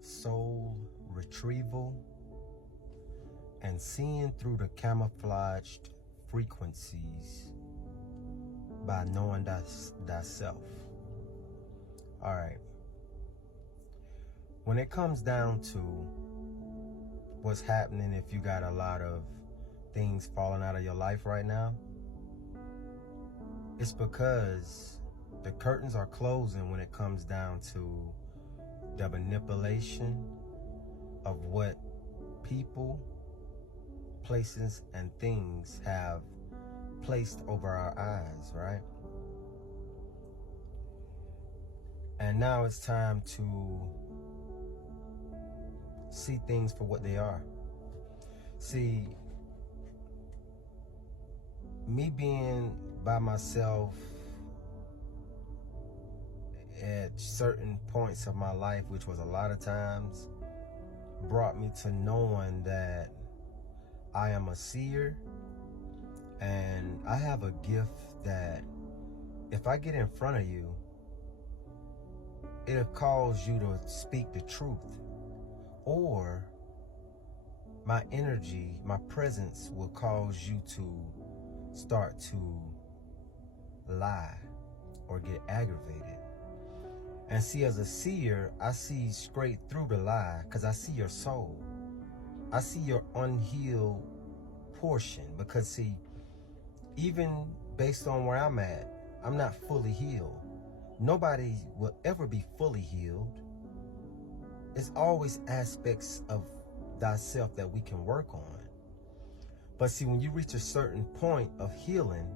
soul retrieval, and seeing through the camouflaged frequencies by knowing thyself. All right. When it comes down to what's happening, if you got a lot of things falling out of your life right now, it's because the curtains are closing when it comes down to the manipulation of what people, places, and things have placed over our eyes, right? And now it's time to see things for what they are. See, me being by myself at certain points of my life, which was a lot of times, brought me to knowing that I am a seer, and I have a gift that if I get in front of you, it'll cause you to speak the truth, or my energy, my presence will cause you to start to lie or get aggravated. And see, as a seer, I see straight through the lie because I see your soul. I see your unhealed portion, because see, even based on where I'm at, I'm not fully healed. Nobody will ever be fully healed. It's always aspects of thyself that we can work on. But see, when you reach a certain point of healing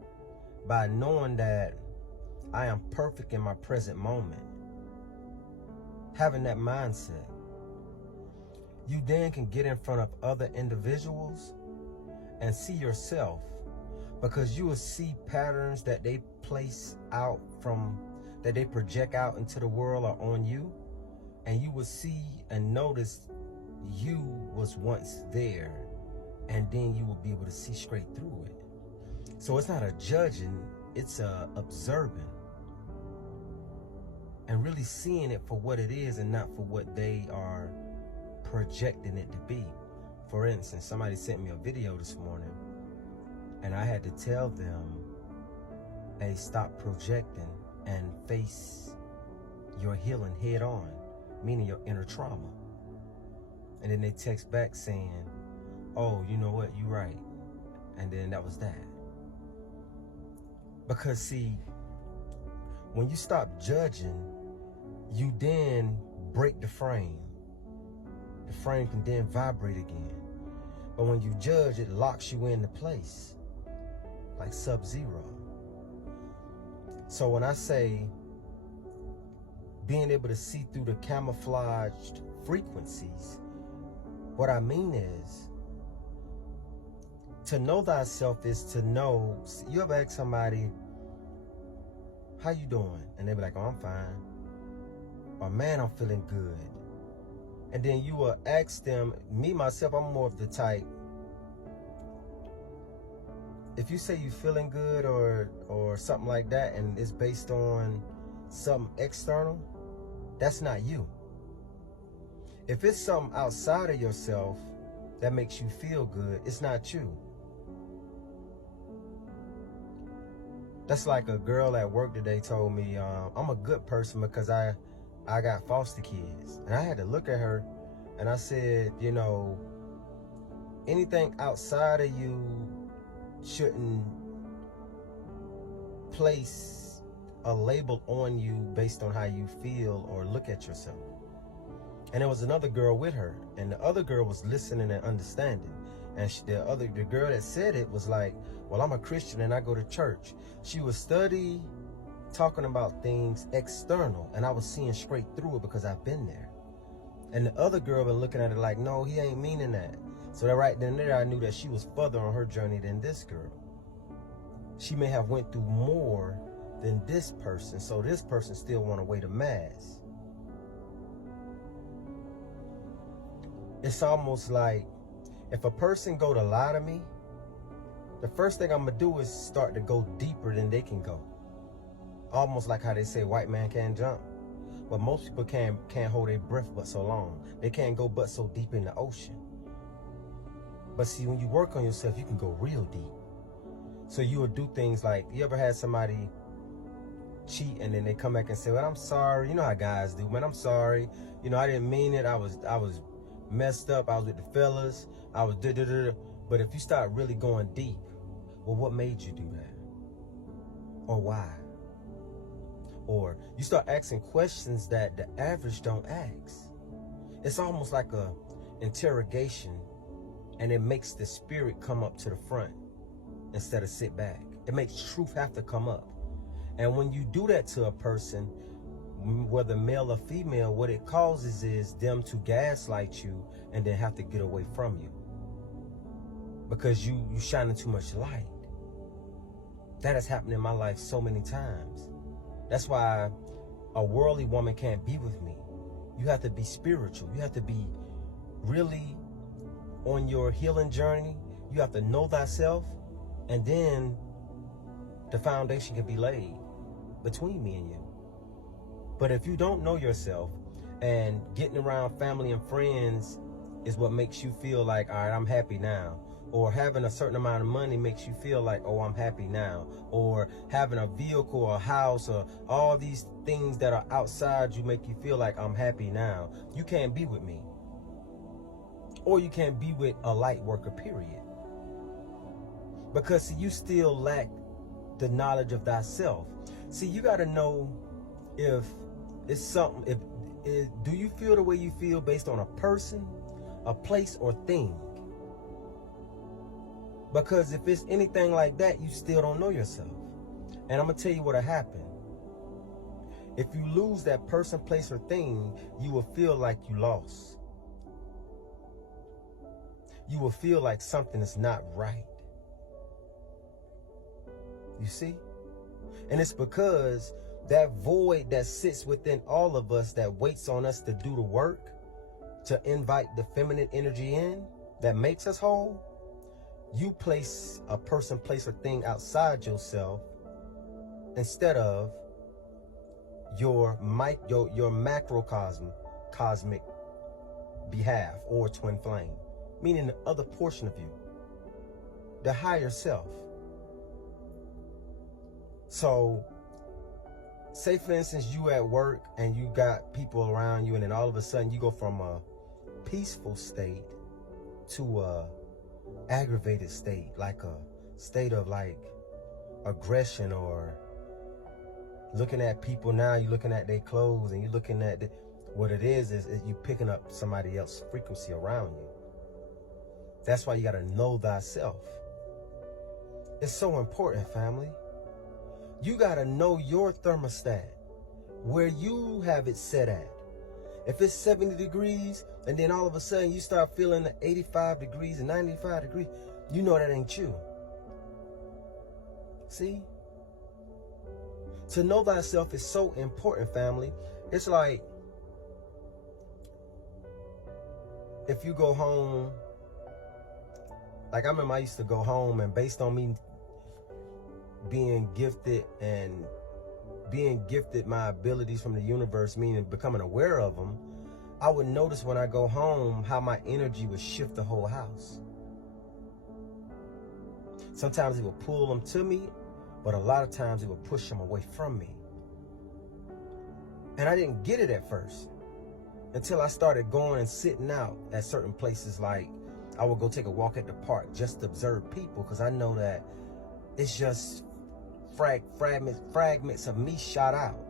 by knowing that I am perfect in my present moment, having that mindset, you then can get in front of other individuals and see yourself, because you will see patterns that they place out that they project out into the world or on you, and you will see and notice you was once there, and then you will be able to see straight through it. So it's not a judging, it's a observing, and really seeing it for what it is and not for what they are projecting it to be. For instance, somebody sent me a video this morning, and I had to tell them, hey, stop projecting and face your healing head on, meaning your inner trauma. And then they text back saying, oh, you know what, you're right. And then that was that. Because see, when you stop judging, you then break the frame. The frame can then vibrate again. But when you judge, it locks you into place, like Sub-Zero. So when I say being able to see through the camouflaged frequencies, what I mean is, to know thyself is to know. You ever ask somebody, how you doing? And they be like, oh, I'm fine. Or, man, I'm feeling good. And then you will ask them, me, myself, I'm more of the type, if you say you feeling good or something like that, and it's based on something external, that's not you. If it's something outside of yourself that makes you feel good, it's not you. That's like a girl at work today told me, I'm a good person because I got foster kids. And I had to look at her and I said, you know, anything outside of you shouldn't place a label on you based on how you feel or look at yourself. And there was another girl with her, and the other girl was listening and understanding. And the girl that said it was like, well, I'm a Christian and I go to church. She was talking about things external, and I was seeing straight through it because I've been there. And the other girl been looking at it like, no, he ain't meaning that. So that right then and there, I knew that she was further on her journey than this girl. She may have went through more than this person, so this person still want to wear the mask. It's almost like, if a person go to lie to me, the first thing I'm gonna do is start to go deeper than they can go. Almost like how they say white man can't jump. But most people can't hold their breath but so long. They can't go but so deep in the ocean. But see, when you work on yourself, you can go real deep. So you will do things like, you ever had somebody cheat and then they come back and say, well, I'm sorry. You know how guys do, man, I'm sorry. You know, I didn't mean it. I was messed up. I was with the fellas. I was da-da-da-da. But if you start really going deep, well, what made you do that? Or why? Or you start asking questions that the average don't ask. It's almost like a interrogation, and it makes the spirit come up to the front instead of sit back. It makes truth have to come up. And when you do that to a person, whether male or female, what it causes is them to gaslight you and then have to get away from you. Because you shining too much light. That has happened in my life so many times. That's why a worldly woman can't be with me. You have to be spiritual. You have to be really on your healing journey. You have to know thyself, and then the foundation can be laid between me and you. But if you don't know yourself, and getting around family and friends is what makes you feel like, all right, I'm happy now. Or having a certain amount of money makes you feel like, oh, I'm happy now. Or having a vehicle or a house or all these things that are outside you make you feel like I'm happy now. You can't be with me. Or you can't be with a light worker, period. Because see, you still lack the knowledge of thyself. See, you got to know if it's something, do you feel the way you feel based on a person, a place, or thing? Because if it's anything like that, you still don't know yourself. And I'm going to tell you what'll happen. If you lose that person, place, or thing, you will feel like you lost. You will feel like something is not right. You see? And it's because that void that sits within all of us that waits on us to do the work, to invite the feminine energy in, that makes us whole, you place a person, place, or thing outside yourself instead of your macrocosmic behalf or twin flame, meaning the other portion of you, the higher self. So say for instance you at work and you got people around you, and then all of a sudden you go from a peaceful state to a aggravated state, like a state of like aggression, or looking at people now, you're looking at their clothes and you're looking at what it is you picking up somebody else's frequency around you. That's why you got to know thyself. It's so important, family. You got to know your thermostat, where you have it set at. If it's 70 degrees and then all of a sudden you start feeling the 85 degrees and 95 degrees, you know that ain't you. See? To know thyself is so important, family. It's like if you go home, like I remember I used to go home, and based on me being gifted my abilities from the universe, meaning becoming aware of them, I would notice when I go home how my energy would shift the whole house. Sometimes it would pull them to me, but a lot of times it would push them away from me. And I didn't get it at first until I started going and sitting out at certain places. Like I would go take a walk at the park just to observe people, because I know that it's just fragments of me shot out,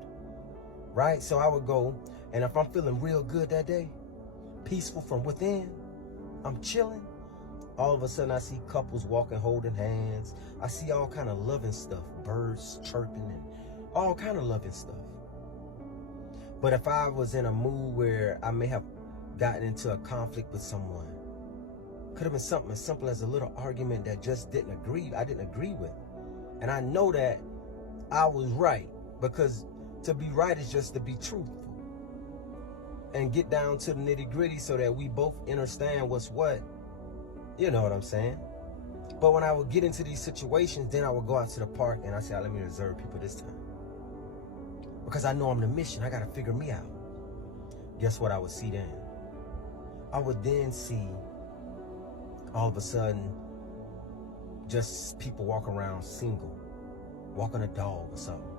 right? So I would go, and if I'm feeling real good that day, peaceful from within, I'm chilling, all of a sudden I see couples walking holding hands. I see all kind of loving stuff, birds chirping and all kind of loving stuff. But if I was in a mood where I may have gotten into a conflict with someone, could have been something as simple as a little argument that just I didn't agree with. And I know that I was right, because to be right is just to be truthful and get down to the nitty gritty so that we both understand what's what. You know what I'm saying? But when I would get into these situations, then I would go out to the park and I say, let me observe people this time. because I know I'm the mission. I got to figure me out. Guess what I would see then? I would then see all of a sudden just people walk around single, walking a dog or something.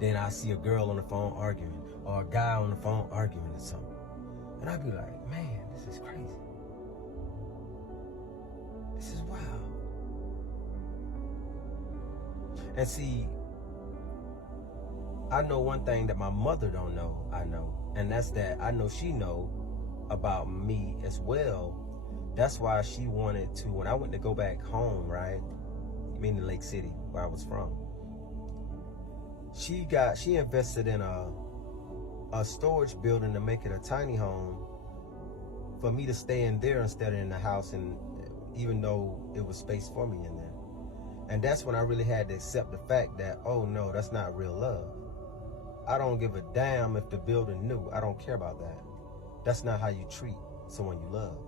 Then I see a girl on the phone arguing, or a guy on the phone arguing or something. And I'd be like, man, this is crazy. This is wild. And see, I know one thing that my mother don't know, I know. And that's that I know she know about me as well. That's why she wanted to, when I went to go back home, right? Meaning Lake City, where I was from. She invested in a storage building to make it a tiny home for me to stay in there instead of in the house, and even though it was space for me in there. And that's when I really had to accept the fact that, oh no, that's not real love. I don't give a damn if the building new. I don't care about that. That's not how you treat someone you love.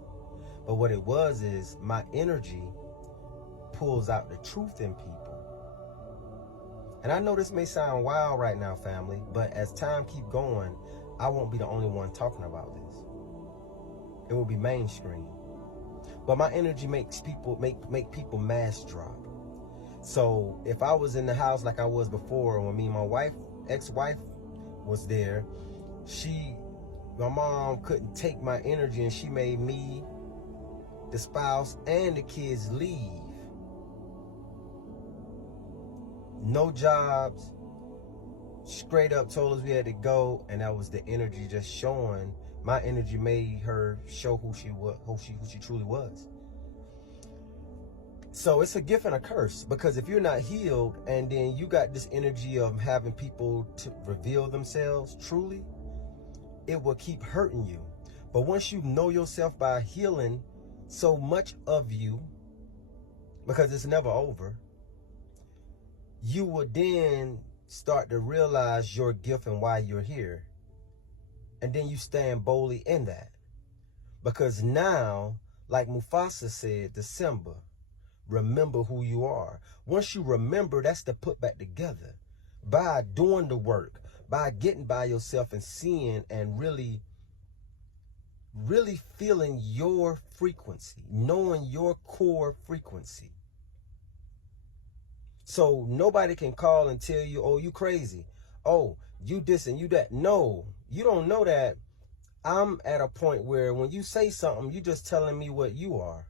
But what it was is my energy pulls out the truth in people. And I know this may sound wild right now, family, but as time keep going, I won't be the only one talking about this. It will be mainstream. But my energy makes people make people mass drop. So if I was in the house like I was before, when me and my ex-wife was there, my mom couldn't take my energy, and she made me, the spouse, and the kids leave. No jobs, straight up told us we had to go, and that was the energy just showing. My energy made her show who she truly was. So it's a gift and a curse, because if you're not healed and then you got this energy of having people to reveal themselves truly, it will keep hurting you. But once you know yourself by healing so much of you, because it's never over, you will then start to realize your gift and why you're here. And then you stand boldly in that. Because now, like Mufasa said to Simba, remember who you are. Once you remember, that's to put back together. By doing the work, by getting by yourself and seeing and really feeling your frequency, knowing your core frequency. So nobody can call and tell you, oh, you crazy. Oh, you this and you that. No, you don't know that. I'm at a point where when you say something, you're just telling me what you are.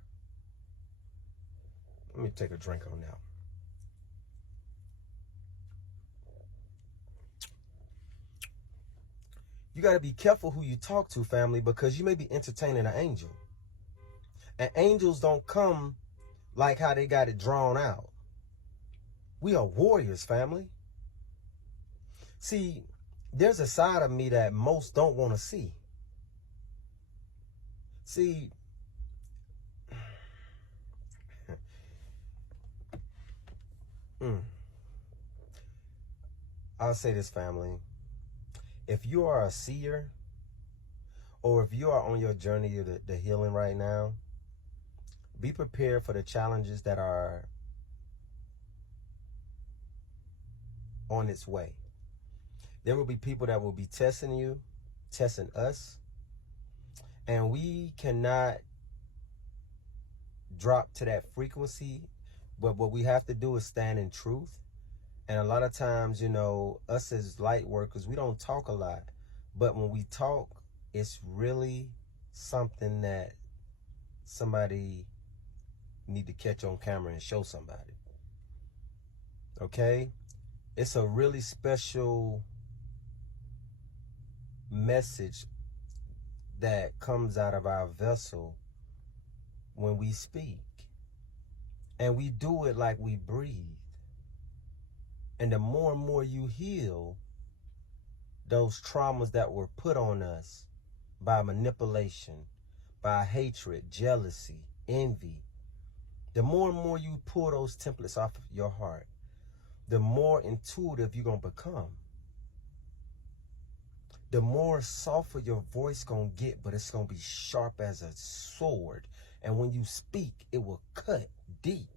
Let me take a drink on that. You got to be careful who you talk to, family, because you may be entertaining an angel. And angels don't come like how they got it drawn out. We are warriors, family. See, there's a side of me that most don't want to see. See, I'll say this, family. If you are a seer, or if you are on your journey of the healing right now, be prepared for the challenges that are on its way. There will be people that will be testing you, testing us, and we cannot drop to that frequency, but what we have to do is stand in truth. And a lot of times, you know, us as light workers, we don't talk a lot, but when we talk, it's really something that somebody need to catch on camera and show somebody. Okay? It's a really special message that comes out of our vessel when we speak. And we do it like we breathe. And the more and more you heal those traumas that were put on us by manipulation, by hatred, jealousy, envy, the more and more you pull those templates off of your heart, the more intuitive you're going to become. The more softer your voice going to get, but it's going to be sharp as a sword. And when you speak, it will cut deep.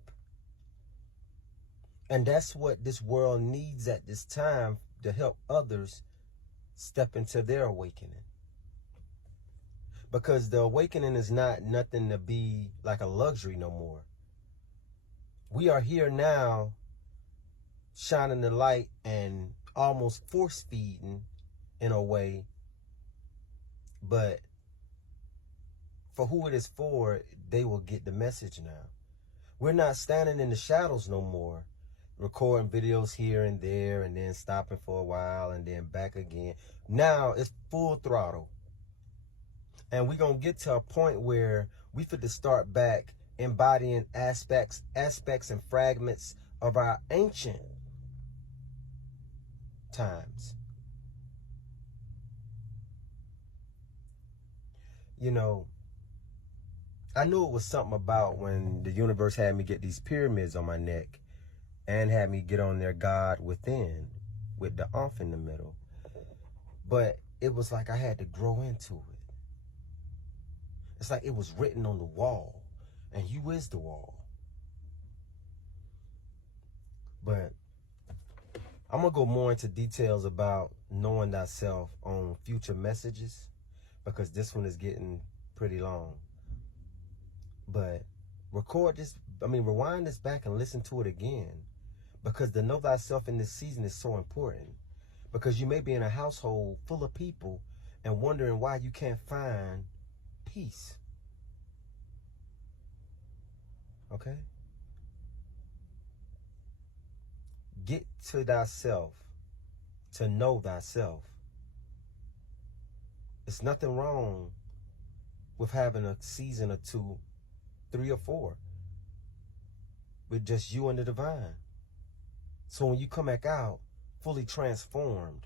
And that's what this world needs at this time, to help others step into their awakening. Because the awakening is not nothing to be like a luxury no more. We are here now, shining the light and almost force feeding in a way. But for who it is for, they will get the message now. We're not standing in the shadows no more, recording videos here and there and then stopping for a while and then back again. Now it's full throttle. And we're going to get to a point where we fit to start back embodying aspects and fragments of our ancient times. You know, I knew it was something about when the universe had me get these pyramids on my neck and had me get on their God within with the off in the middle. But it was like I had to grow into it. It's like it was written on the wall, and you is the wall. But I'm going to go more into details about knowing thyself on future messages, because this one is getting pretty long. But rewind this back and listen to it again, because to know thyself in this season is so important. Because you may be in a household full of people and wondering why you can't find peace. Okay? Get to thyself, to know thyself. It's nothing wrong with having a season or 2, 3 or 4 with just you and the divine. So when you come back out fully transformed,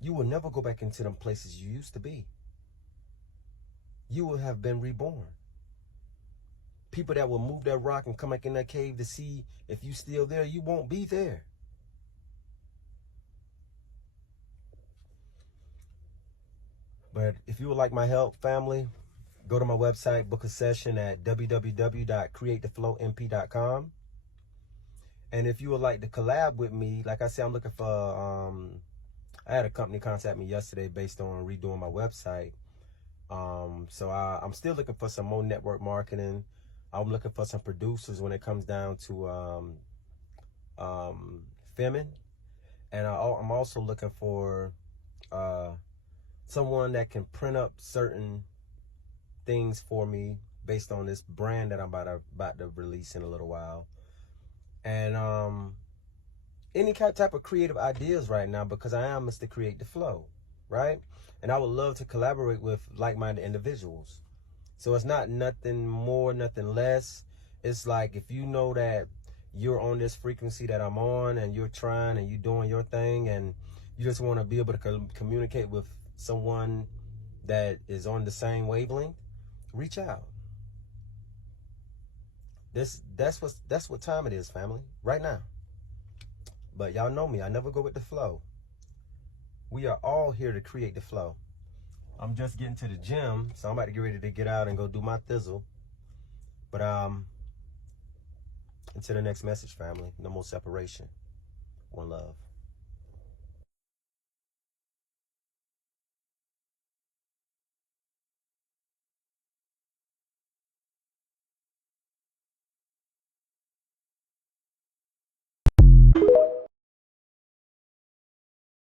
you will never go back into them places you used to be. You will have been reborn. People that will move that rock and come back in that cave to see if you still there, you won't be there. But if you would like my help, family, go to my website, book a session at www.createtheflowmp.com. And if you would like to collab with me, like I said, I'm looking for, I had a company contact me yesterday based on redoing my website. So I'm still looking for some more network marketing. I'm looking for some producers when it comes down to filming. And I'm also looking for someone that can print up certain things for me based on this brand that I'm about to release in a little while. And any type of creative ideas right now, because I am Mr. Create the Flow, right? And I would love to collaborate with like-minded individuals. So it's not nothing more, nothing less. It's like if you know that you're on this frequency that I'm on and you're trying and you're doing your thing and you just want to be able to communicate with someone that is on the same wavelength, reach out. That's what time it is, family, right now. But y'all know me, I never go with the flow. We are all here to create the flow. I'm just getting to the gym, so I'm about to get ready to get out and go do my thizzle. But until the next message, family, no more separation. One love.